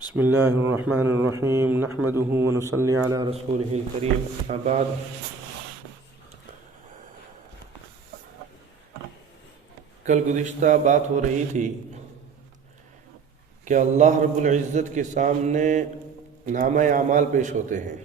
بسم اللہ الرحمن الرحیم نحمده ونصلی علی رسوله الکریم اما بعد کل گزشتہ بات ہو رہی تھی کہ اللہ رب العزت کے سامنے نامہ اعمال پیش ہوتے ہیں۔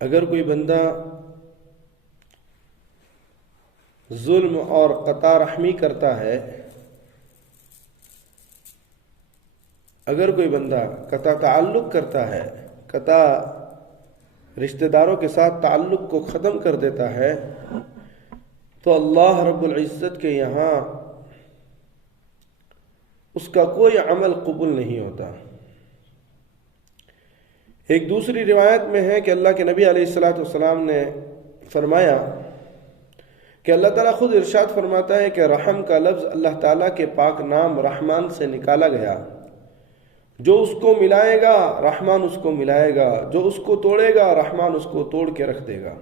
اگر کوئی بندہ ظلم اور قطع رحمی کرتا ہے، اگر کوئی بندہ قطع تعلق کرتا ہے، قطع رشتہ داروں کے ساتھ تعلق کو ختم کر دیتا ہے، تو اللہ رب العزت کے یہاں اس کا کوئی عمل قبول نہیں ہوتا۔ ایک دوسری روایت میں ہے کہ اللہ کے نبی علیہ السلام نے فرمایا کہ اللہ تعالیٰ خود ارشاد فرماتا ہے کہ رحم کا لفظ اللہ تعالیٰ کے پاک نام رحمان سے نکالا گیا۔ جو اس کو ملائے گا رحمان اس کو ملائے گا، جو اس کو توڑے گا رحمان اس کو توڑ کے رکھ دے گا۔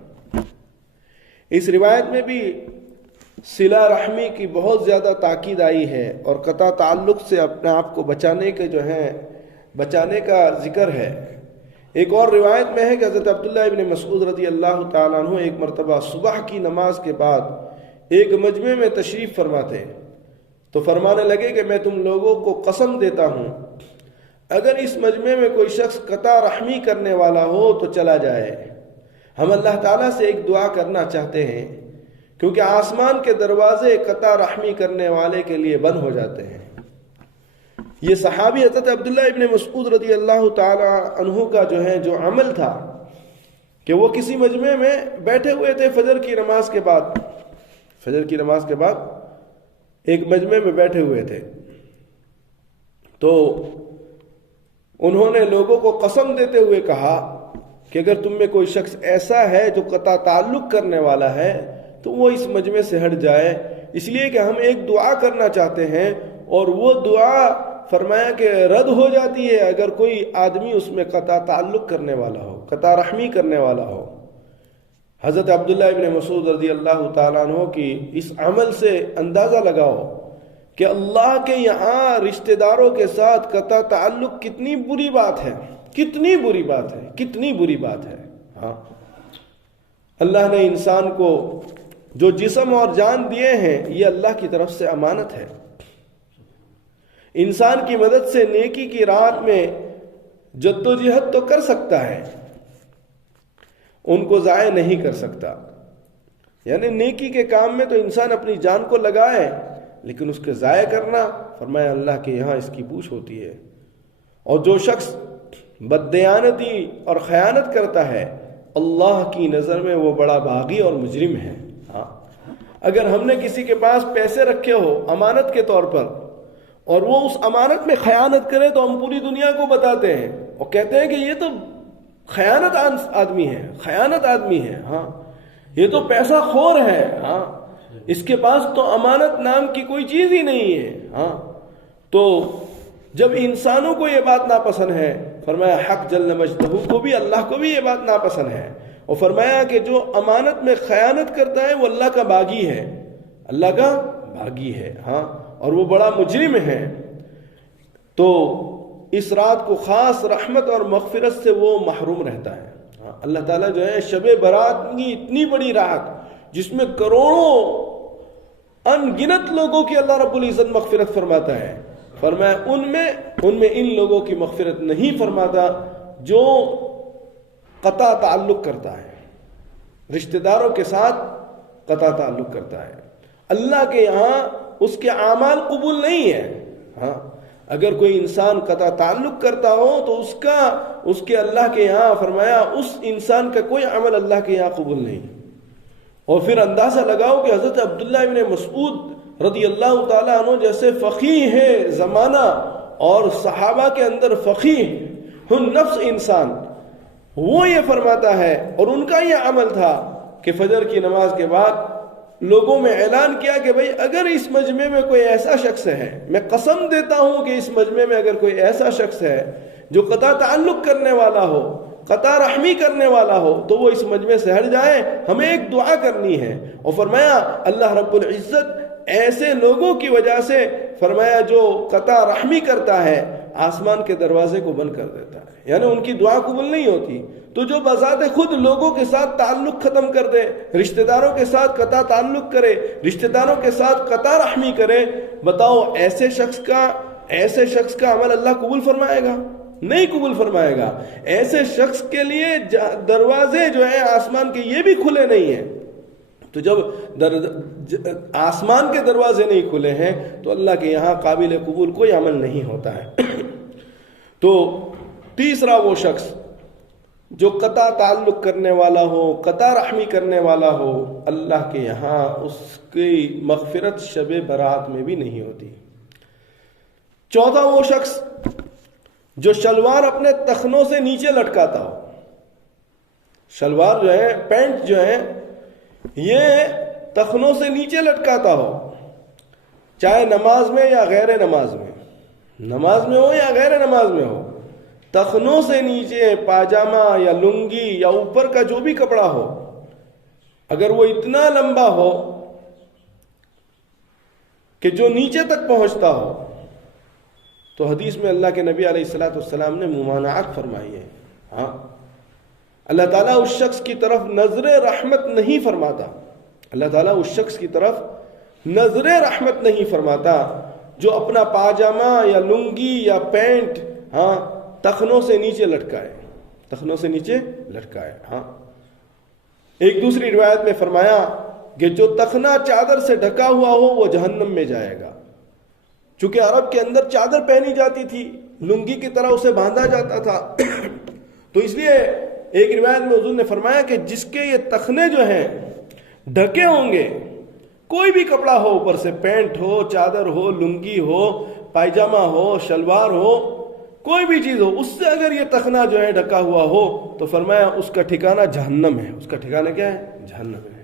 اس روایت میں بھی صلہ رحمی کی بہت زیادہ تاکید آئی ہے اور قطع تعلق سے اپنے آپ کو بچانے کا ذکر ہے۔ ایک اور روایت میں ہے کہ حضرت عبداللہ ابن مسعود رضی اللہ تعالیٰ عنہ ایک مرتبہ صبح کی نماز کے بعد ایک مجمع میں تشریف فرماتے تو فرمانے لگے کہ میں تم لوگوں کو قسم دیتا ہوں، اگر اس مجمع میں کوئی شخص قطع رحمی کرنے والا ہو تو چلا جائے۔ ہم اللہ تعالیٰ سے ایک دعا کرنا چاہتے ہیں کیونکہ آسمان کے دروازے قطع رحمی کرنے والے کے لیے بند ہو جاتے ہیں۔ یہ صحابی حضرت عبداللہ ابن مسعود رضی اللہ تعالی عنہ کا جو عمل تھا کہ وہ کسی مجمع میں بیٹھے ہوئے تھے فجر کی نماز کے بعد ایک مجمع میں بیٹھے ہوئے تھے، تو انہوں نے لوگوں کو قسم دیتے ہوئے کہا کہ اگر تم میں کوئی شخص ایسا ہے جو قطع تعلق کرنے والا ہے تو وہ اس مجمع سے ہٹ جائے، اس لیے کہ ہم ایک دعا کرنا چاہتے ہیں اور وہ دعا فرمایا کہ رد ہو جاتی ہے اگر کوئی آدمی اس میں قطع تعلق کرنے والا ہو، قطع رحمی کرنے والا ہو۔ حضرت عبداللہ ابن مسعود رضی اللہ تعالیٰ عنہ کی اس عمل سے اندازہ لگاؤ کہ اللہ کے یہاں رشتہ داروں کے ساتھ قطع تعلق کتنی بری بات ہے، کتنی بری بات ہے۔ ہاں، اللہ نے انسان کو جو جسم اور جان دیے ہیں یہ اللہ کی طرف سے امانت ہے۔ انسان کی مدد سے نیکی کی راہ میں جدوجہد تو کر سکتا ہے، ان کو ضائع نہیں کر سکتا۔ یعنی نیکی کے کام میں تو انسان اپنی جان کو لگائے، لیکن اس کے ضائع کرنا فرمایا اللہ کے یہاں اس کی پوچھ ہوتی ہے۔ اور جو شخص بددیانتی اور خیانت کرتا ہے اللہ کی نظر میں وہ بڑا باغی اور مجرم ہے۔ ہاں، اگر ہم نے کسی کے پاس پیسے رکھے ہو امانت کے طور پر اور وہ اس امانت میں خیانت کرے تو ہم پوری دنیا کو بتاتے ہیں اور کہتے ہیں کہ یہ تو خیانت آدمی ہے، ہاں یہ تو پیسہ خور ہے، ہاں اس کے پاس تو امانت نام کی کوئی چیز ہی نہیں ہے۔ ہاں، تو جب انسانوں کو یہ بات ناپسند ہے، فرمایا حق جل مجدہ کو بھی، اللہ کو بھی یہ بات ناپسند ہے، اور فرمایا کہ جو امانت میں خیانت کرتا ہے وہ اللہ کا باغی ہے، ہاں اور وہ بڑا مجرم ہے۔ تو اس رات کو خاص رحمت اور مغفرت سے وہ محروم رہتا ہے۔ ہاں، اللہ تعالیٰ شب برات کی اتنی بڑی رات جس میں کروڑوں ان گنت لوگوں کی اللہ رب العزت مغفرت فرماتا ہے، فرمایا ان میں ان لوگوں کی مغفرت نہیں فرماتا جو قطع تعلق کرتا ہے، رشتہ داروں کے ساتھ قطع تعلق کرتا ہے۔ اللہ کے یہاں اس کے اعمال قبول نہیں ہے۔ ہاں، اگر کوئی انسان قطع تعلق کرتا ہو تو اس کے اللہ کے یہاں فرمایا اس انسان کا کوئی عمل اللہ کے یہاں قبول نہیں۔ اور پھر اندازہ لگاؤ کہ حضرت عبداللہ ابن مسعود رضی اللہ تعالیٰ عنہ جیسے فقیہ ہے زمانہ اور صحابہ کے اندر فقیہ نفس انسان، وہ یہ فرماتا ہے اور ان کا یہ عمل تھا کہ فجر کی نماز کے بعد لوگوں میں اعلان کیا کہ بھئی اگر اس مجمع میں کوئی ایسا شخص ہے، میں قسم دیتا ہوں کہ اس مجمع میں اگر کوئی ایسا شخص ہے جو قطع تعلق کرنے والا ہو، قطع رحمی کرنے والا ہو تو وہ اس مجمع سے ہٹ جائے، ہمیں ایک دعا کرنی ہے۔ اور فرمایا اللہ رب العزت ایسے لوگوں کی وجہ سے فرمایا جو قطع رحمی کرتا ہے آسمان کے دروازے کو بند کر دیتا ہے، یعنی ان کی دعا قبول نہیں ہوتی۔ تو جو بذات خود لوگوں کے ساتھ تعلق ختم کر دے، رشتہ داروں کے ساتھ قطع تعلق کرے، رشتہ داروں کے ساتھ قطع رحمی کرے، بتاؤ ایسے شخص کا عمل اللہ قبول فرمائے گا؟ نہیں قبول فرمائے گا۔ ایسے شخص کے لیے دروازے جو ہیں آسمان کے یہ بھی کھلے نہیں ہیں۔ تو جب آسمان کے دروازے نہیں کھلے ہیں تو اللہ کے یہاں قابل قبول کوئی عمل نہیں ہوتا ہے۔ تو تیسرا وہ شخص جو قطع تعلق کرنے والا ہو، قطع رحمی کرنے والا ہو، اللہ کے یہاں اس کی مغفرت شب برات میں بھی نہیں ہوتی۔ چوتھا وہ شخص جو شلوار اپنے تخنوں سے نیچے لٹکاتا ہو، شلوار جو ہے، پینٹ جو ہے، یہ تخنوں سے نیچے لٹکاتا ہو، چاہے نماز میں یا غیر نماز میں، نماز میں ہو یا غیر نماز میں ہو، تخنوں سے نیچے پاجامہ یا لنگی یا اوپر کا جو بھی کپڑا ہو، اگر وہ اتنا لمبا ہو کہ جو نیچے تک پہنچتا ہو، تو حدیث میں اللہ کے نبی علیہ السلام نے ممانعت فرمائی ہے۔ ہاں، اللہ تعالیٰ اس شخص کی طرف نظر رحمت نہیں فرماتا، اللہ تعالیٰ اس شخص کی طرف نظر رحمت نہیں فرماتا جو اپنا پاجامہ یا لنگی یا پینٹ تخنوں سے نیچے لٹکائے، تخنوں سے نیچے لٹکائے۔ ہاں، ایک دوسری روایت میں فرمایا کہ جو تخنا چادر سے ڈھکا ہوا ہو وہ جہنم میں جائے گا۔ چونکہ عرب کے اندر چادر پہنی جاتی تھی، لنگی کی طرح اسے باندھا جاتا تھا، تو اس لیے ایک روایت میں حضور نے فرمایا کہ جس کے یہ تخنے جو ہیں ڈھکے ہوں گے، کوئی بھی کپڑا ہو، اوپر سے پینٹ ہو، چادر ہو، لنگی ہو، پائجامہ ہو، شلوار ہو، کوئی بھی چیز ہو، اس سے اگر یہ تخنا جو ہے ڈھکا ہوا ہو تو فرمایا اس کا ٹھکانہ جہنم ہے۔ اس کا ٹھکانہ کیا ہے؟ جہنم ہے۔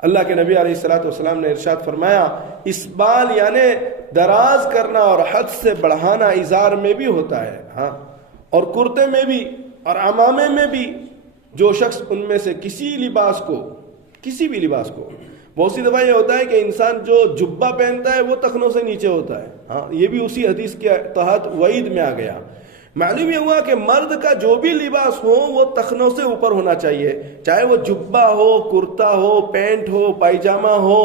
اللہ کے نبی علیہ السلام نے ارشاد فرمایا، اسبال یعنی دراز کرنا اور حد سے بڑھانا ازار میں بھی ہوتا ہے، ہاں، اور کرتے میں بھی اور عمامے میں بھی۔ جو شخص ان میں سے کسی بھی لباس کو، بہت سی دفعہ یہ ہوتا ہے کہ انسان جو جبہ پہنتا ہے وہ تخنوں سے نیچے ہوتا ہے، ہاں، یہ بھی اسی حدیث کے تحت وعید میں آ گیا۔ معلوم یہ ہوا کہ مرد کا جو بھی لباس ہو وہ تخنوں سے اوپر ہونا چاہیے، چاہے وہ جبہ ہو، کرتا ہو، پینٹ ہو، پائجامہ ہو،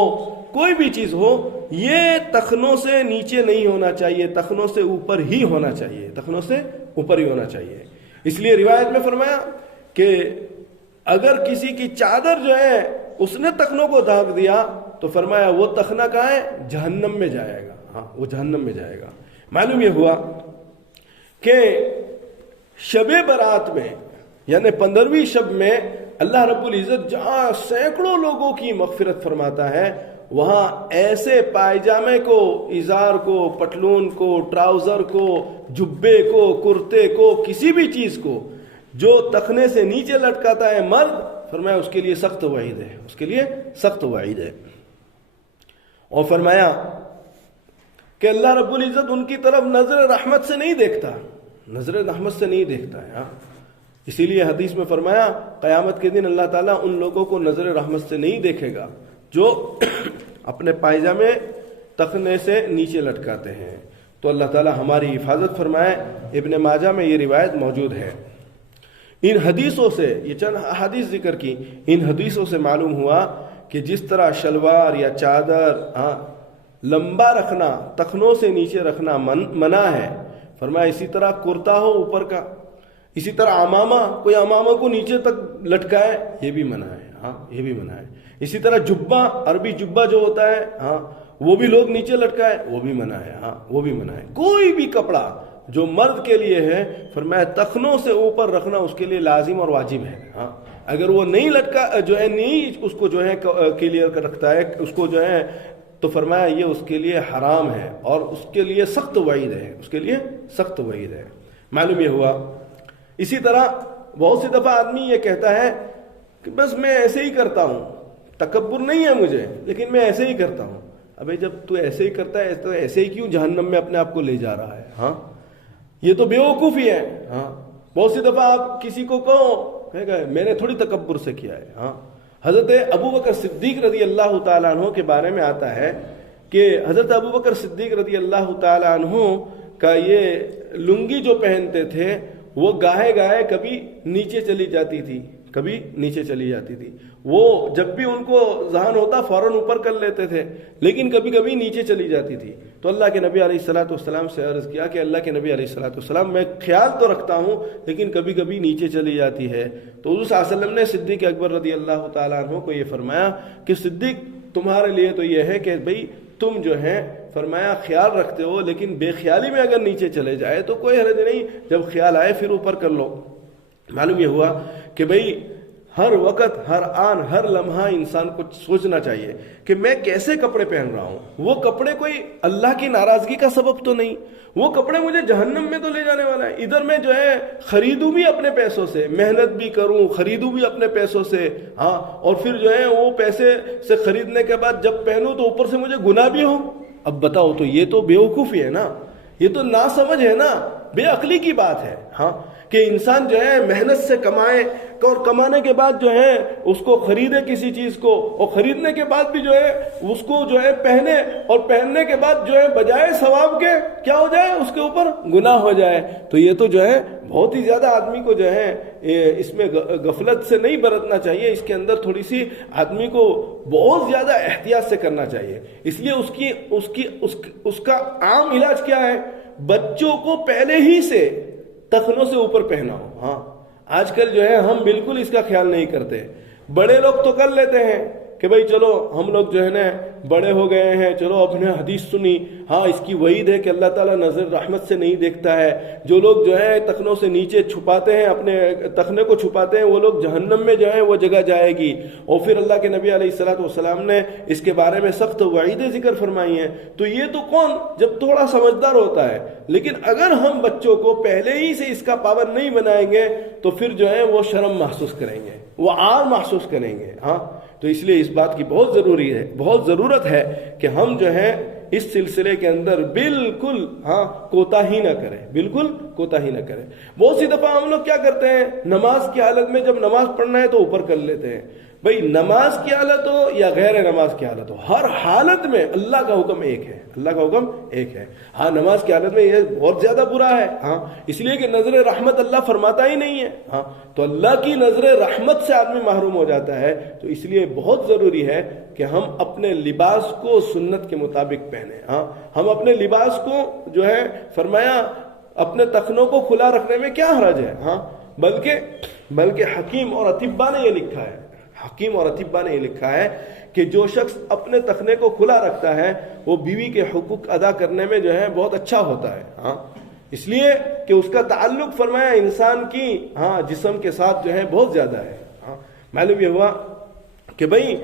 کوئی بھی چیز ہو، یہ تخنوں سے نیچے نہیں ہونا چاہیے، تخنوں سے اوپر ہی ہونا چاہیے، تخنوں سے اوپر ہی ہونا چاہیے۔ اس لیے روایت میں فرمایا کہ اگر کسی کی چادر جو ہے اس نے تخنوں کو ڈھانک دیا تو فرمایا وہ تخنا کہاں ہے؟ جہنم میں جائے گا، ہاں، وہ جہنم میں جائے گا۔ معلوم یہ ہوا کہ شب برات میں یعنی 15ویں شب میں اللہ رب العزت جہاں سینکڑوں لوگوں کی مغفرت فرماتا ہے، وہاں ایسے پائجامے کو، ازار کو، پتلون کو، ٹراؤزر کو، جبے کو، کرتے کو، کسی بھی چیز کو جو تخنے سے نیچے لٹکاتا ہے مرد، فرمایا اس کے لیے سخت وعید ہے، اس کے لیے سخت وعید ہے۔ اور فرمایا کہ اللہ رب العزت ان کی طرف نظر رحمت سے نہیں دیکھتا، نظر رحمت سے نہیں دیکھتا ہے۔ اسی لیے حدیث میں فرمایا قیامت کے دن اللہ تعالیٰ ان لوگوں کو نظر رحمت سے نہیں دیکھے گا جو اپنے پائجامے تخنے سے نیچے لٹکاتے ہیں۔ تو اللہ تعالیٰ ہماری حفاظت فرمائے۔ ابن ماجہ میں یہ روایت موجود ہے۔ ان حدیثوں سے، یہ چند حدیث ذکر کی، ان حدیثوں سے معلوم ہوا کہ جس طرح شلوار یا چادر لمبا رکھنا، تخنوں سے نیچے رکھنا منع ہے، فرمایا اسی طرح کرتا ہو اوپر کا، اسی طرح عمامہ، کوئی عمامہ کو نیچے تک لٹکائے، یہ بھی منع ہے، ہاں، یہ بھی منع ہے۔ اسی طرح جبہ، عربی جبہ جو ہوتا ہے، ہاں، وہ بھی لوگ نیچے لٹکائے، وہ بھی منع ہے، ہاں، وہ بھی منع ہے۔ کوئی بھی کپڑا جو مرد کے لیے ہے، فرمایا تخنوں سے اوپر رکھنا اس کے لیے لازم اور واجب ہے، ہاں، اگر وہ نہیں لٹکا جو ہے، نہیں اس کو جو ہے کلیئر کر رکھتا ہے، اس کو جو ہے، تو فرمایا یہ اس کے لیے حرام ہے اور اس کے لیے سخت وعید ہے، اس کے لیے سخت وعید ہے۔ معلوم یہ ہوا۔ اسی طرح بہت سی دفعہ آدمی یہ کہتا ہے کہ بس میں ایسے ہی کرتا ہوں، تکبر نہیں ہے مجھے، لیکن میں ایسے ہی کرتا ہوں۔ ابھی جب تو ایسے ہی کرتا ہے تو ایسے ہی کیوں جہنم میں اپنے آپ کو لے جا رہا ہے؟ ہاں، یہ تو بیوقوفی ہے۔ ہاں، بہت سی دفعہ آپ کسی کو کہو میں نے تھوڑی تکبر سے کیا ہے۔ ہاں، حضرت ابوبکر صدیق رضی اللہ تعالیٰ عنہ کے بارے میں آتا ہے کہ حضرت ابوبکر صدیق رضی اللہ تعالیٰ عنہ کا یہ لنگی جو پہنتے تھے وہ گاہے گاہے کبھی نیچے چلی جاتی تھی، کبھی نیچے چلی جاتی تھی. وہ جب بھی ان کو ذہن ہوتا فوراً اوپر کر لیتے تھے، لیکن کبھی کبھی نیچے چلی جاتی تھی. تو اللہ کے نبی علیہ الصلوۃ والسلام سے عرض کیا کہ اللہ کے نبی علیہ الصلوۃ والسلام میں خیال تو رکھتا ہوں لیکن کبھی کبھی نیچے چلی جاتی ہے. تو حضور صلی اللہ علیہ وسلم نے صدیق اکبر رضی اللہ تعالیٰ عنہ کو یہ فرمایا کہ صدیق تمہارے لیے تو یہ ہے کہ بھئی تم جو ہے فرمایا خیال رکھتے ہو لیکن بے خیالی میں اگر نیچے چلے جائے تو کوئی حرج نہیں، جب خیال آئے پھر اوپر کر لو. معلوم یہ ہوا کہ بھئی ہر وقت ہر آن ہر لمحہ انسان کو سوچنا چاہیے کہ میں کیسے کپڑے پہن رہا ہوں. وہ کپڑے کوئی اللہ کی ناراضگی کا سبب تو نہیں، وہ کپڑے مجھے جہنم میں تو لے جانے والا ہے. ادھر میں جو ہے خریدوں بھی اپنے پیسوں سے، محنت بھی کروں، خریدوں بھی اپنے پیسوں سے، ہاں، اور پھر جو ہے وہ پیسے سے خریدنے کے بعد جب پہنوں تو اوپر سے مجھے گناہ بھی ہو. اب بتاؤ، تو یہ تو بے وقوفی ہے نا، یہ تو ناسمجھ ہے نا، بے عقلی کی بات ہے. ہاں، کہ انسان جو ہے محنت سے کمائے اور کمانے کے بعد جو ہے اس کو خریدے کسی چیز کو، اور خریدنے کے بعد بھی جو ہے اس کو جو ہے پہنے، اور پہننے کے بعد جو ہے بجائے ثواب کے کیا ہو جائے، اس کے اوپر گناہ ہو جائے. تو یہ تو جو ہے بہت ہی زیادہ آدمی کو جو ہے اس میں غفلت سے نہیں برتنا چاہیے، اس کے اندر تھوڑی سی آدمی کو بہت زیادہ احتیاط سے کرنا چاہیے. اس لیے اس کا عام علاج کیا ہے، بچوں کو پہلے ہی سے تخنوں سے اوپر پہنا ہو. ہاں، آج کل جو ہے ہم بالکل اس کا خیال نہیں کرتے. بڑے لوگ تو کر لیتے ہیں کہ بھئی چلو ہم لوگ جو ہے نا بڑے ہو گئے ہیں، چلو اب نے حدیث سنی، ہاں اس کی وعید ہے کہ اللہ تعالیٰ نظر رحمت سے نہیں دیکھتا ہے. جو لوگ جو ہے تخنوں سے نیچے چھپاتے ہیں، اپنے تخنے کو چھپاتے ہیں، وہ لوگ جہنم میں جو ہے وہ جگہ جائے گی. اور پھر اللہ کے نبی علیہ الصلوۃ والسلام نے اس کے بارے میں سخت وعیدیں ذکر فرمائی ہیں. تو یہ تو کون جب تھوڑا سمجھدار ہوتا ہے، لیکن اگر ہم بچوں کو پہلے ہی سے اس کا پابند نہیں بنائیں گے تو پھر جو ہے وہ شرم محسوس کریں گے، وہ عار محسوس کریں گے. ہاں، تو اس لیے اس بات کی بہت ضرورت ہے کہ ہم جو ہے اس سلسلے کے اندر بالکل کوتاہی نہ کریں، بالکل کوتاہی نہ کریں. بہت سی دفعہ ہم لوگ کیا کرتے ہیں، نماز کی حالت میں جب نماز پڑھنا ہے تو اوپر کر لیتے ہیں. بھئی نماز کی حالت ہو یا غیر نماز کی حالت ہو، ہر حالت میں اللہ کا حکم ایک ہے، اللہ کا حکم ایک ہے. ہاں، نماز کی حالت میں یہ بہت زیادہ برا ہے، ہاں، اس لیے کہ نظر رحمت اللہ فرماتا ہی نہیں ہے. ہاں، تو اللہ کی نظر رحمت سے آدمی محروم ہو جاتا ہے. تو اس لیے بہت ضروری ہے کہ ہم اپنے لباس کو سنت کے مطابق پہنیں. ہاں، ہم اپنے لباس کو جو ہے فرمایا اپنے تخنوں کو کھلا رکھنے میں کیا حرج ہے. ہاں، بلکہ حکیم اور اطباء نے یہ لکھا ہے، حکیم اور اطباء نے یہ لکھا ہے کہ جو شخص اپنے تخنے کو کھلا رکھتا ہے وہ بیوی کے حقوق ادا کرنے میں جو ہے بہت اچھا ہوتا ہے. ہاں، اس لیے کہ اس کا تعلق فرمایا انسان کی جسم کے ساتھ جو ہے بہت زیادہ ہے. ہاں، معلوم یہ ہوا کہ بھئی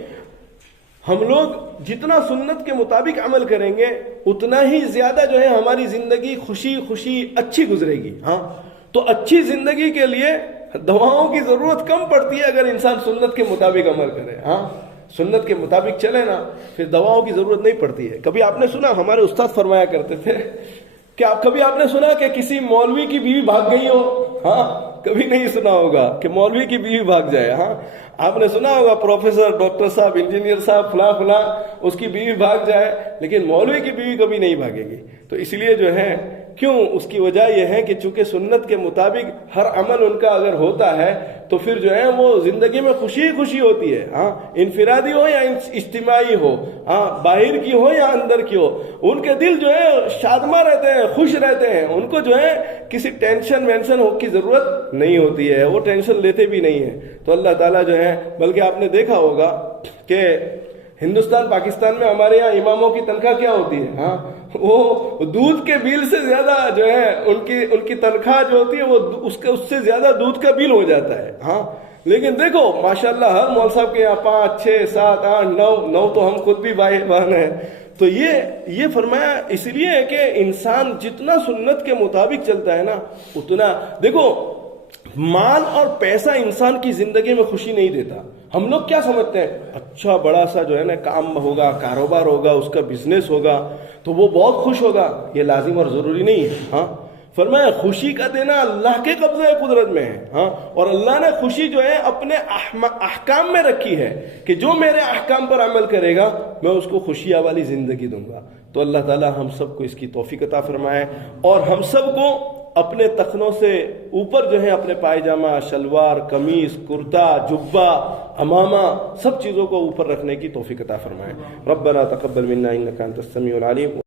ہم لوگ جتنا سنت کے مطابق عمل کریں گے اتنا ہی زیادہ جو ہے ہماری زندگی خوشی اچھی گزرے گی. ہاں، تو اچھی زندگی کے لیے دواؤں کی ضرورت کم پڑتی ہے اگر انسان سنت کے مطابق عمل کرے. ہاں، سنت کے مطابق چلے نا، پھر دواؤں کی ضرورت نہیں پڑتی ہے. کبھی آپ نے سنا، ہمارے استاد فرمایا کرتے تھے کہ کبھی آپ نے سنا کہ کسی مولوی کی بیوی بھاگ گئی ہو؟ ہاں، کبھی نہیں سنا ہوگا کہ مولوی کی بیوی بھاگ جائے. ہاں، آپ نے سنا ہوگا پروفیسر، ڈاکٹر صاحب، انجینئر صاحب، فلاں اس کی بیوی بھاگ جائے، لیکن مولوی کی بیوی کبھی نہیں بھاگے گی. تو اس لیے جو ہے کیوں، اس کی وجہ یہ ہے کہ چونکہ سنت کے مطابق ہر عمل ان کا اگر ہوتا ہے تو پھر جو ہے وہ زندگی میں خوشی ہوتی ہے. ہاں، انفرادی ہو یا اجتماعی ہو، ہاں، باہر کی ہو یا اندر کی ہو، ان کے دل جو ہے شادماں رہتے ہیں، خوش رہتے ہیں. ان کو جو ہے کسی ٹینشن وینشن کی ضرورت نہیں ہوتی ہے، وہ ٹینشن لیتے بھی نہیں ہیں. تو اللہ تعالیٰ جو ہے، بلکہ آپ نے دیکھا ہوگا کہ ہندوستان پاکستان میں ہمارے یہاں اماموں کی تنخواہ کیا ہوتی ہے؟ ہاں، وہ دودھ کے بل سے زیادہ جو ہے ان کی تنخواہ جو ہوتی ہے وہ اس سے زیادہ دودھ کا بل ہو جاتا ہے. ہاں، لیکن دیکھو ماشاءاللہ ہر مول صاحب کے یہاں 5 6 7 8 9 تو ہم خود بھی بہن ہیں. تو یہ فرمایا اس لیے ہے کہ انسان جتنا سنت کے مطابق چلتا ہے نا اتنا، دیکھو مال اور پیسہ انسان کی زندگی میں خوشی نہیں دیتا. ہم لوگ کیا سمجھتے ہیں، اچھا بڑا سا جو ہے نا کام ہوگا، کاروبار ہوگا، اس کا بزنس ہوگا تو وہ بہت خوش ہوگا. یہ لازم اور ضروری نہیں ہے. ہاں، فرمایا خوشی کا دینا اللہ کے قبضے قدرت میں ہے. ہاں، اور اللہ نے خوشی جو ہے اپنے احکام میں رکھی ہے کہ جو میرے احکام پر عمل کرے گا میں اس کو خوشیاں والی زندگی دوں گا. تو اللہ تعالی ہم سب کو اس کی توفیق عطا فرمائے، اور ہم سب کو اپنے تخنوں سے اوپر جو ہے اپنے پائجامہ، شلوار، قمیص، کرتا، جبہ، عمامہ، سب چیزوں کو اوپر رکھنے کی توفیق عطا فرمائے۔ ربنا تقبل منا انک انت السمیع العلیم۔